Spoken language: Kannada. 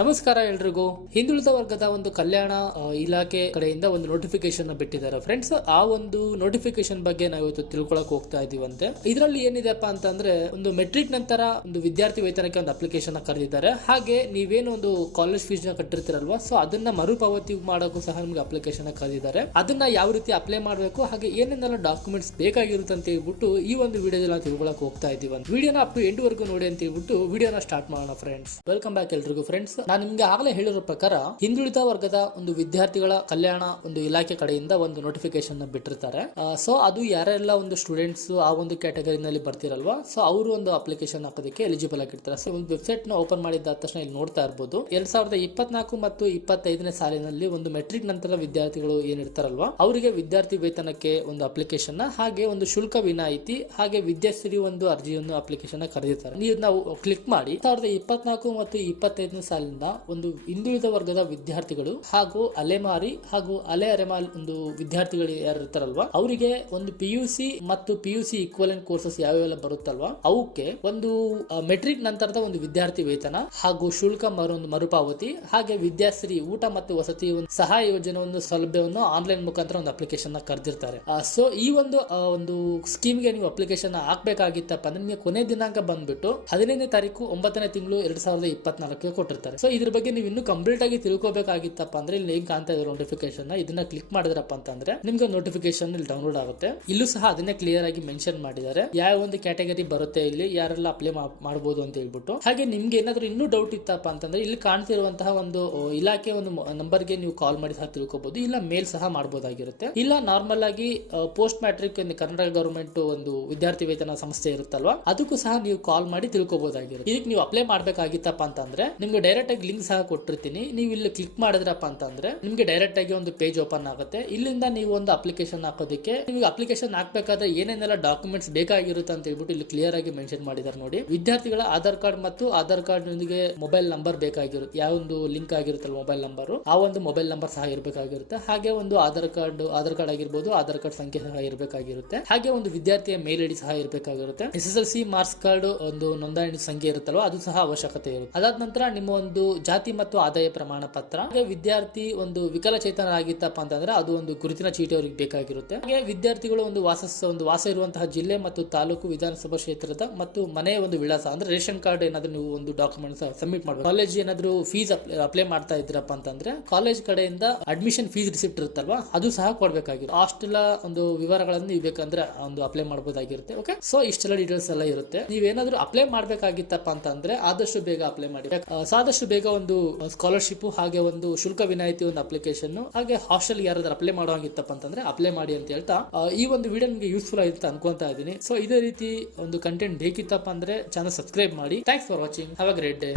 ನಮಸ್ಕಾರ ಎಲ್ರಿಗೂ. ಹಿಂದುಳಿದ ವರ್ಗದ ಒಂದು ಕಲ್ಯಾಣ ಇಲಾಖೆ ಕಡೆಯಿಂದ ಒಂದು ನೋಟಿಫಿಕೇಶನ್ ಬಿಟ್ಟಿದ್ದಾರೆ ಫ್ರೆಂಡ್ಸ್. ಆ ಒಂದು ನೋಟಿಫಿಕೇಶನ್ ಬಗ್ಗೆ ನಾವು ಇವತ್ತು ತಿಳ್ಕೊಳಕ್ ಹೋಗ್ತಾ ಇದೀವಂತೆ. ಇದರಲ್ಲಿ ಏನಿದೆಪ್ಪ ಅಂತಂದ್ರೆ ಒಂದು ಮೆಟ್ರಿಕ್ ನಂತರ ಒಂದು ವಿದ್ಯಾರ್ಥಿ ವೇತನಕ್ಕೆ ಒಂದು ಅಪ್ಲಿಕೇಶನ್ ಕರೆದಿದ್ದಾರೆ. ಹಾಗೆ ನೀವೇನು ಒಂದು ಕಾಲೇಜ್ ಫೀಸ್ ನ ಕಟ್ಟಿರ್ತೀರಲ್ವಾ, ಸೊ ಅದನ್ನ ಮರುಪಾವತಿ ಮಾಡೋಕ್ಕೂ ಸಹ ನಿಮ್ಗೆ ಅಪ್ಲಿಕೇಶನ್ ಕರೆದಿದ್ದಾರೆ. ಅದನ್ನ ಯಾವ ರೀತಿ ಅಪ್ಲೈ ಮಾಡಬೇಕು, ಹಾಗೆ ಏನೇನೆಲ್ಲ ಡಾಕ್ಯುಮೆಂಟ್ಸ್ ಬೇಕಾಗಿರುತ್ತೆ ಅಂತ ಹೇಳ್ಬಿಟ್ಟು ಈ ಒಂದು ವಿಡಿಯೋದಲ್ಲಿ ನಾವು ತಿಳ್ಕೊಳಕ್ ಹೋಗ್ತಾ ಇದೀವಿ. ವಿಡಿಯೋನ ಅಪ್ ಟು ಎಂಡ್ ವರೆಗೂ ನೋಡಿ ಅಂತ ಹೇಳ್ಬಿಟ್ಟು ವಿಡಿಯೋನ ಸ್ಟಾರ್ಟ್ ಮಾಡೋಣ ಫ್ರೆಂಡ್ಸ್. ವೆಲ್ಕಮ್ ಬ್ಯಾಕ್ ಎಲ್ರಿಗೂ ಫ್ರೆಂಡ್ಸ್. ನಾನು ನಿಮ್ಗೆ ಆಗಲೇ ಹೇಳಿರೋ ಪ್ರಕಾರ ಹಿಂದುಳಿದ ವರ್ಗದ ಒಂದು ವಿದ್ಯಾರ್ಥಿಗಳ ಕಲ್ಯಾಣ ಒಂದು ಇಲಾಖೆ ಕಡೆಯಿಂದ ಒಂದು ನೋಟಿಫಿಕೇಶನ್ ಬಿಟ್ಟಿರ್ತಾರೆ. ಸೊ ಅದು ಯಾರೆಲ್ಲ ಒಂದು ಸ್ಟೂಡೆಂಟ್ಸ್ ಆ ಒಂದು ಕ್ಯಾಟಗರಿನಲ್ಲಿ ಬರ್ತಿರಲ್ವಾ, ಸೊ ಅವರು ಒಂದು ಅಪ್ಲಿಕೇಶನ್ ಹಾಕೋದಕ್ಕೆ ಎಲಿಜಿಬಲ್ ಆಗಿರ್ತಾರೆ. ಸೊ ಒಂದು ವೆಬ್ಸೈಟ್ ನ ಓಪನ್ ಮಾಡಿದ ತಕ್ಷಣ ಇಲ್ಲಿ ನೋಡ್ತಾ ಇರಬಹುದು 2024 ಮತ್ತು 25ನೇ ಸಾಲಿನಲ್ಲಿ ಒಂದು ಮೆಟ್ರಿಕ್ ನಂತರ ವಿದ್ಯಾರ್ಥಿಗಳು ಏನಿರ್ತಾರಲ್ವಾ ಅವರಿಗೆ ವಿದ್ಯಾರ್ಥಿ ವೇತನಕ್ಕೆ ಒಂದು ಅಪ್ಲಿಕೇಶನ್, ಹಾಗೆ ಒಂದು ಶುಲ್ಕ ವಿನಾಯಿತಿ, ಹಾಗೆ ವಿದ್ಯಾಶ್ರೀ ಒಂದು ಅರ್ಜಿಯನ್ನು ಅಪ್ಲಿಕೇಶನ್ ಕರೆದಿರ್ತಾರೆ. ನೀವು ನಾವು ಕ್ಲಿಕ್ ಮಾಡಿ 2024 ಮತ್ತು 25ನೇ ಸಾಲಿನಿಂದ ಒಂದು ಹಿಂದುಳಿದ ವರ್ಗದ ವಿದ್ಯಾರ್ಥಿಗಳು ಹಾಗೂ ಅಲೆಮಾರಿ ಹಾಗೂ ಅಲೆ ಅರೆಮಾರಿ ಒಂದು ವಿದ್ಯಾರ್ಥಿಗಳು ಯಾರು ಇರ್ತಾರಲ್ವಾ ಅವರಿಗೆ ಒಂದು PUC ಮತ್ತು PUC ಈಕ್ವಲೆಂಟ್ ಕೋರ್ಸಸ್ ಯಾವ್ಯಾವೆಲ್ಲ ಬರುತ್ತಲ್ವಾ ಅವಕ್ಕೆ ಒಂದು ಮೆಟ್ರಿಕ್ ನಂತರದ ಒಂದು ವಿದ್ಯಾರ್ಥಿ ವೇತನ ಹಾಗೂ ಶುಲ್ಕ ಮರುಪಾವತಿ, ಹಾಗೆ ವಿದ್ಯಾಶ್ರೀ ಊಟ ಮತ್ತು ವಸತಿ ಒಂದು ಸಹಾಯ ಯೋಜನೆ ಒಂದು ಸೌಲಭ್ಯವನ್ನು ಆನ್ಲೈನ್ ಮುಖಾಂತರ ಒಂದು ಅಪ್ಲಿಕೇಶನ್ ಕರೆದಿರ್ತಾರೆ. ಸೊ ಈ ಒಂದು ಸ್ಕೀಮ್ಗೆ ನೀವು ಅಪ್ಲಿಕೇಶನ್ ಹಾಕ್ಬೇಕಾಗಿತ್ತಪ್ಪ ಅಂದ್ರೆ ನಿಮಗೆ ಕೊನೆ ದಿನಾಂಕ ಬಂದ್ಬಿಟ್ಟು 15ನೇ ತಾರೀಕು 9ನೇ ತಿಂಗಳು 2024 ಕೊಟ್ಟಿರ್ತಾರೆ. ಸೊ ಇದ್ರ ಬಗ್ಗೆ ನೀವು ಇನ್ನೂ ಕಂಪ್ಲೀಟ್ ಆಗಿ ತಿಳ್ಕೊಬೇಕಾಗಿತ್ತಪ್ಪ ಅಂದ್ರೆ ಇಲ್ಲಿ ಏನ್ ಕಾಣ್ತಾ ಇದೆ ನೋಟಿಫಿಕೇಶನ್, ಇದನ್ನ ಕ್ಲಿಕ್ ಮಾಡಿದ್ರಪ್ಪ ಅಂತಂದ್ರೆ ನಿಮ್ಗೆ ನೋಟಿಫಿಕೇಶನ್ ಇಲ್ಲಿ ಡೌನ್ಲೋಡ್ ಆಗುತ್ತೆ. ಇಲ್ಲೂ ಸಹ ಅದನ್ನೇ ಕ್ಲಿಯರ್ ಆಗಿ ಮೆನ್ಷನ್ ಮಾಡಿದ್ದಾರೆ, ಯಾವ ಒಂದು ಕ್ಯಾಟಗರಿ ಬರುತ್ತೆ ಇಲ್ಲಿ ಯಾರೆಲ್ಲ ಅಪ್ಲೈ ಮಾಡಬಹುದು ಅಂತ ಹೇಳ್ಬಿಟ್ಟು. ಹಾಗೆ ನಿಮ್ಗೆ ಏನಾದ್ರು ಇನ್ನೂ ಡೌಟ್ ಇತ್ತಪ್ಪ ಅಂತಂದ್ರೆ ಇಲ್ಲಿ ಕಾಣ್ತಿರುವಂತಹ ಒಂದು ಇಲಾಖೆ ಒಂದು ನಂಬರ್ಗೆ ನೀವು ಕಾಲ್ ಮಾಡಿ ಸಹ ತಿಳ್ಕೊಬಹುದು, ಇಲ್ಲ ಮೇಲ್ ಸಹ ಮಾಡಬಹುದಾಗಿರುತ್ತೆ. ಇಲ್ಲ ನಾರ್ಮಲ್ ಆಗಿ ಪೋಸ್ಟ್ ಮ್ಯಾಟ್ರಿಕ್ ಕರ್ನಾಟಕ ಗವರ್ಮೆಂಟ್ ಒಂದು ವಿದ್ಯಾರ್ಥಿ ವೇತನ ಸಂಸ್ಥೆ ಇರುತ್ತಲ್ವಾ ಅದಕ್ಕೂ ಸಹ ನೀವು ಕಾಲ್ ಮಾಡಿ ತಿಳ್ಕೊಬಹುದಾಗಿರುತ್ತೆ. ಇದಕ್ಕೆ ನೀವು ಅಪ್ಲೈ ಮಾಡ್ಬೇಕಾಗಿತ್ತಪ್ಪ ಅಂತಂದ್ರೆ ನಿಮ್ಗೆ ಡೈರೆಕ್ಟ್ ಆಗಿ ಲಿಂಕ್ ಸಹ ಕೊಟ್ಟಿರ್ತೀನಿ. ನೀವು ಇಲ್ಲಿ ಕ್ಲಿಕ್ ಮಾಡಿದ್ರಪ್ಪ ಅಂತಂದ್ರೆ ನಿಮ್ಗೆ ಡೈರೆಕ್ಟ್ ಆಗಿ ಒಂದು ಪೇಜ್ ಓಪನ್ ಆಗುತ್ತೆ. ಇಲ್ಲಿಂದ ನೀವು ಒಂದು ಅಪ್ಲಿಕೇಶನ್ ಹಾಕೋದಕ್ಕೆ ನಿಮ್ಗೆ ಅಪ್ಲಿಕೇಶನ್ ಹಾಕ್ಬೇಕಾದ್ರೆ ಏನೇನೆಲ್ಲ ಡಾಕ್ಯುಮೆಂಟ್ಸ್ ಬೇಕಾಗಿರುತ್ತೆ ಅಂತ ಹೇಳ್ಬಿಟ್ಟು ಇಲ್ಲಿ ಕ್ಲಿಯರ್ ಆಗಿ ಮೆನ್ಷನ್ ಮಾಡಿದ್ದಾರೆ ನೋಡಿ. ವಿದ್ಯಾರ್ಥಿಗಳ ಆಧಾರ್ ಕಾರ್ಡ್ ಮತ್ತು ಆಧಾರ್ ಕಾರ್ಡ್ ನೊಂದಿಗೆ ಮೊಬೈಲ್ ನಂಬರ್ ಬೇಕಾಗಿರುತ್ತೆ, ಯಾವ ಒಂದು ಲಿಂಕ್ ಆಗಿರುತ್ತಲ್ಲ ಮೊಬೈಲ್ ನಂಬರ್, ಆ ಒಂದು ಮೊಬೈಲ್ ನಂಬರ್ ಸಹ ಇರಬೇಕಾಗಿರುತ್ತೆ. ಹಾಗೆ ಒಂದು ಆಧಾರ್ ಕಾರ್ಡ್ ಆಗಿರ್ಬೋದು, ಆಧಾರ್ ಕಾರ್ಡ್ ಸಂಖ್ಯೆ ಸಹ ಇರಬೇಕಾಗಿರುತ್ತೆ. ಹಾಗೆ ಒಂದು ವಿದ್ಯಾರ್ಥಿಯ ಮೇಲ್ ಐಡಿ ಸಹ ಇರಬೇಕಾಗಿರುತ್ತೆ. SSLC ಮಾರ್ಕ್ಸ್ ಕಾರ್ಡ್ ಒಂದು ನೋಂದಣಿ ಸಂಖ್ಯೆ ಇರುತ್ತಲ್ವ ಅದು ಸಹ ಅವಶ್ಯಕತೆ ಇರುತ್ತೆ. ಅದಾದ ನಂತರ ನಿಮ್ಮ ಒಂದು ಜಾತಿ ಮತ್ತು ಆದಾಯ ಪ್ರಮಾಣ ಪತ್ರ, ಹಾಗೆ ವಿದ್ಯಾರ್ಥಿ ಒಂದು ವಿಕಲಚೇತನ ಆಗಿತ್ತಪ್ಪ ಅಂತಂದ್ರೆ ಅದು ಒಂದು ಗುರುತಿನ ಚೀಟಿ ಅವರಿಗೆ ಬೇಕಾಗಿರುತ್ತೆ. ಹಾಗೆ ವಿದ್ಯಾರ್ಥಿಗಳು ಒಂದು ವಾಸ ಇರುವಂತಹ ಜಿಲ್ಲೆ ಮತ್ತು ತಾಲೂಕು ವಿಧಾನಸಭಾ ಕ್ಷೇತ್ರದ ಮತ್ತು ಮನೆಯ ಒಂದು ವಿಳಾಸ ಅಂದ್ರೆ ರೇಷನ್ ಕಾರ್ಡ್ ಏನಾದ್ರು ನೀವು ಒಂದು ಡಾಕ್ಯುಮೆಂಟ್ಸ್ ಸಬ್ಮಿಟ್ ಮಾಡಬೇಕು. ಕಾಲೇಜ್ ಏನಾದ್ರು ಫೀಸ್ ಅಪ್ಲೈ ಮಾಡ್ತಾ ಇದ್ರಪ್ಪ ಅಂತಂದ್ರೆ ಕಾಲೇಜ್ ಕಡೆಯಿಂದ ಅಡ್ಮಿಷನ್ ಫೀಸ್ ರಿಸಿಪ್ಟ್ ಇರುತ್ತಲ್ವಾ ಅದು ಸಹ ಕೊಡ್ಬೇಕಾಗಿರುತ್ತೆ. ಅಷ್ಟೆಲ್ಲ ಒಂದು ವಿವರಗಳನ್ನು ನೀವು ಬೇಕಂದ್ರೆ ಒಂದು ಅಪ್ಲೈ ಮಾಡಬಹುದಾಗಿರುತ್ತೆ. ಓಕೆ, ಸೊ ಇಷ್ಟೆಲ್ಲ ಡೀಟೇಲ್ಸ್ ಎಲ್ಲ ಇರುತ್ತೆ. ನೀವೇನಾದ್ರೂ ಅಪ್ಲೈ ಮಾಡ್ಬೇಕಾಗಿತ್ತಪ್ಪ ಅಂತಂದ್ರೆ ಆದಷ್ಟು ಬೇಗ ಅಪ್ಲೈ ಮಾಡಿ. ಆದಷ್ಟು ಬೇಗ ಒಂದು ಸ್ಕಾಲರ್ಶಿಪ್ ಹಾಗೆ ಒಂದು ಶುಲ್ಕ ವಿನಾಯಿತಿ ಒಂದು ಅಪ್ಲಿಕೇಶನ್, ಹಾಗೆ ಹಾಸ್ಟೆಲ್ ಯಾರಾದ್ರೂ ಅಪ್ಲೈ ಮಾಡುವಂಗಿತ್ತಪ್ಪ ಅಂತಂದ್ರೆ ಅಪ್ಲೈ ಮಾಡಿ ಅಂತ ಹೇಳ್ತಾ ಈ ಒಂದು ವಿಡಿಯೋ ನಿಮಗೆ ಯೂಸ್ಫುಲ್ ಆಗಿರುತ್ತೆ ಅನ್ಕೊಂತಾ ಇದ್ದೀನಿ. ಸೊ ಇದೇ ರೀತಿ ಒಂದು ಕಂಟೆಂಟ್ ಬೇಕಿತ್ತಪ್ಪ ಅಂದ್ರೆ ಚಾನಲ್ ಸಬ್ಸ್ಕ್ರೈಬ್ ಮಾಡಿ. Thanks for watching. Have a great day.